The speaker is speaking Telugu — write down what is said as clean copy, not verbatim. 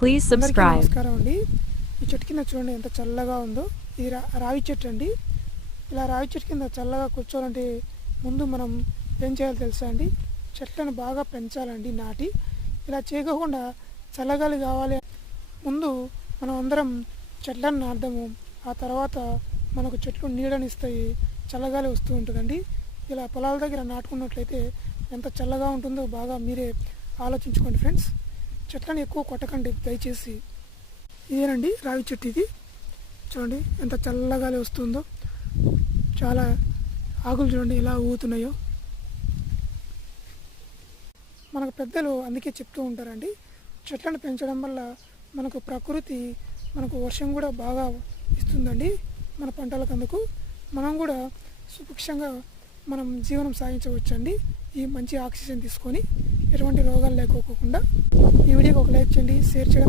Please అందరికీ subscribe. నమస్కారం అండి. ఈ చెట్టు కింద చూడండి ఎంత చల్లగా ఉందో. ఇది రావి చెట్టు అండి. ఇలా రావి చెట్టు కింద చల్లగా కూర్చోవాలంటే ముందు మనం ఏం చేయాలో తెలుసా అండి? చెట్లను బాగా పెంచాలండి నాటి. ఇలా చేయకుండా చల్లగాలి కావాలి ముందు మనం అందరం చెట్లను నాటుదాము. ఆ తర్వాత మనకు చెట్లు నీడనిస్తాయి, చల్లగాలి వస్తూ ఉంటుందండి. ఇలా పొలాల దగ్గర నాటుకున్నట్లయితే ఎంత చల్లగా ఉంటుందో బాగా మీరే ఆలోచించుకోండి ఫ్రెండ్స్. చెట్లను ఎక్కువ కొట్టకండి దయచేసి. ఇదేనండి రావి చెట్టు. ఇది చూడండి ఎంత చల్లగాలి వస్తుందో. చాలా ఆకులు చూడండి ఎలా ఊగుతున్నాయో. మనకు పెద్దలు అందుకే చెప్తూ ఉంటారండి, చెట్లను పెంచడం వల్ల మనకు ప్రకృతి మనకు వర్షం కూడా బాగా ఇస్తుందండి మన పంటలకు. అందుకు మనం కూడా సుభిక్షంగా మనం జీవనం సాగించవచ్చండి ఈ మంచి ఆక్సిజన్ తీసుకొని, ఎటువంటి రోగాలు లేకోకుండా. ఈ వీడియోకి ఒక లైక్ చేయండి, షేర్ చేయడం